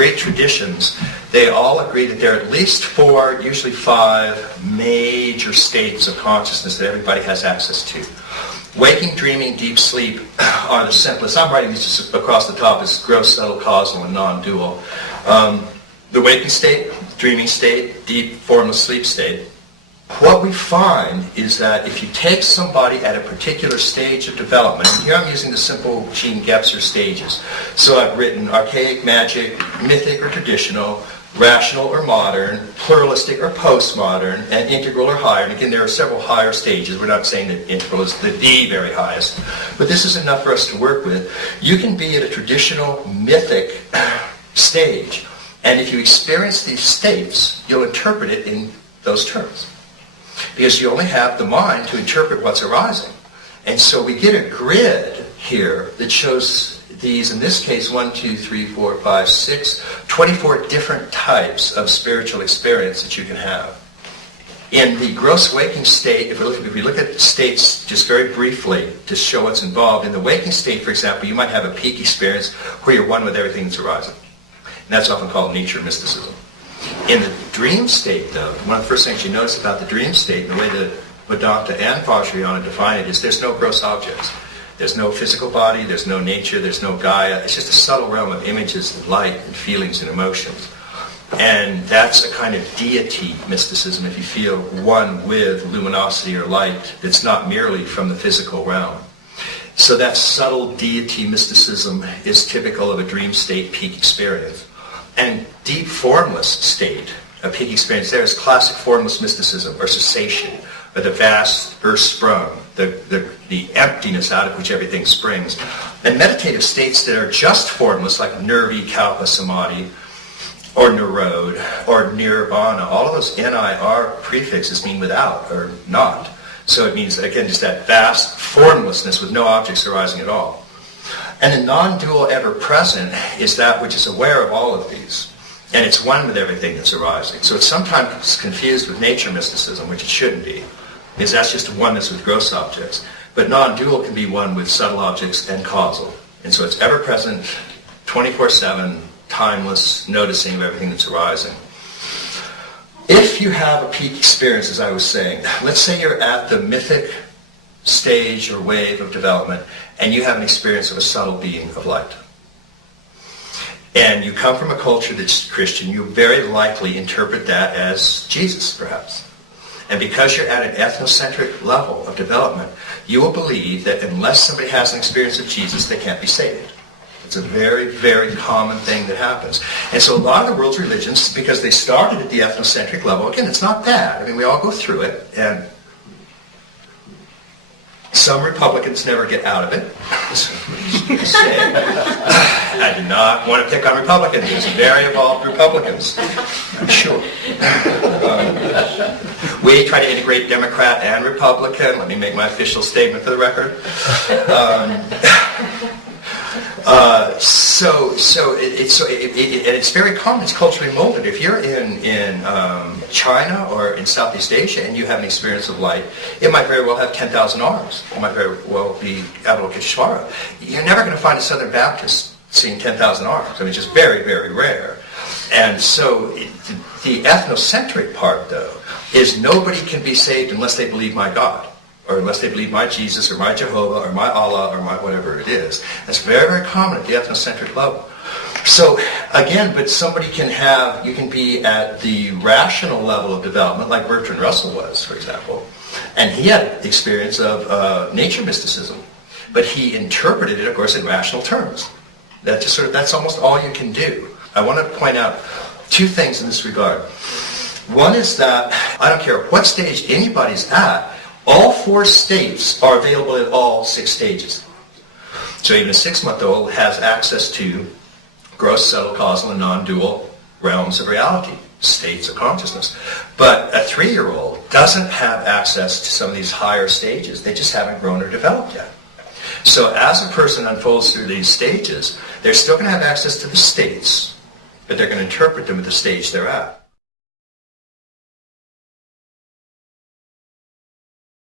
great traditions, they all agree that there are at least 4, usually 5 major states of consciousness that everybody has access to. Waking, dreaming, deep sleep are the simplest. I'm writing these just across the top as gross, subtle, causal, and non-dual. The waking state, dreaming state, deep, formless sleep state. What we find is that if you take somebody at a particular stage of development, and here I'm using the simple Gene Gebser stages. So I've written archaic, magic, mythic or traditional, rational or modern, pluralistic or postmodern, and integral or higher. And again, there are several higher stages. We're not saying that integral is the very highest, but this is enough for us to work with. You can be at a traditional mythic stage, and if you experience these states, you'll interpret it in those terms. Because you only have the mind to interpret what's arising. And so we get a grid here that shows these, in this case, 1, 2, 3, 4, 5, 6, 24 different types of spiritual experience that you can have. In the gross waking state, if we look at states just very briefly to show what's involved, in the waking state, for example, you might have a peak experience where you're one with everything that's arising. And that's often called nature mysticism. In the dream state, though, one of the first things you notice about the dream state, the way that Vedanta and Vajrayana define it, is there's no gross objects. There's no physical body, there's no nature, there's no Gaia. It's just a subtle realm of images and light and feelings and emotions. And that's a kind of deity mysticism, if you feel one with luminosity or light that's not merely from the physical realm. So that subtle deity mysticism is typical of a dream state peak experience. And deep formless state, a peak experience there, is classic formless mysticism, or cessation, or the vast earth sprung, the emptiness out of which everything springs. And meditative states that are just formless, like nirvi, kalpa, samadhi, or nirod, or nirvana, all of those NIR prefixes mean without, or not. So it means, again, just that vast formlessness with no objects arising at all. And the non-dual ever-present is that which is aware of all of these. And it's one with everything that's arising. So it's sometimes confused with nature mysticism, which it shouldn't be, because that's just oneness with gross objects. But non-dual can be one with subtle objects and causal. And so it's ever-present, 24/7, timeless, noticing of everything that's arising. If you have a peak experience, as I was saying, let's say you're at the mythic stage or wave of development, and you have an experience of a subtle being of light. And you come from a culture that's Christian, you very likely interpret that as Jesus, perhaps. And because you're at an ethnocentric level of development, you will believe that unless somebody has an experience of Jesus, they can't be saved. It's a very, very common thing that happens. And so a lot of the world's religions, because they started at the ethnocentric level, again, it's not bad. I mean, we all go through it, and some Republicans never get out of it. I do not want to pick on Republicans. There's very evolved Republicans, I'm sure. We try to integrate Democrat and Republican. Let me make my official statement for the record. It's very common. It's culturally molded. If you're in China or in Southeast Asia and you have an experience of light, it might very well have 10,000 arms. It might very well be Avalokiteshvara. You're never going to find a Southern Baptist seeing 10,000 arms. I mean, it's just very, very rare. And so the ethnocentric part, though, is nobody can be saved unless they believe my God, or unless they believe my Jesus, or my Jehovah, or my Allah, or my whatever it is. That's very, very common at the ethnocentric level. So, again, but somebody you can be at the rational level of development, like Bertrand Russell was, for example, and he had experience of nature mysticism, but he interpreted it, of course, in rational terms. That's almost all you can do. I want to point out two things in this regard. One is that, I don't care what stage anybody's at, all 4 states are available at all 6 stages. So even a 6-month-old has access to gross, subtle, causal, and non-dual realms of reality, states of consciousness. But a 3-year-old doesn't have access to some of these higher stages. They just haven't grown or developed yet. So as a person unfolds through these stages, they're still going to have access to the states, but they're going to interpret them at the stage they're at.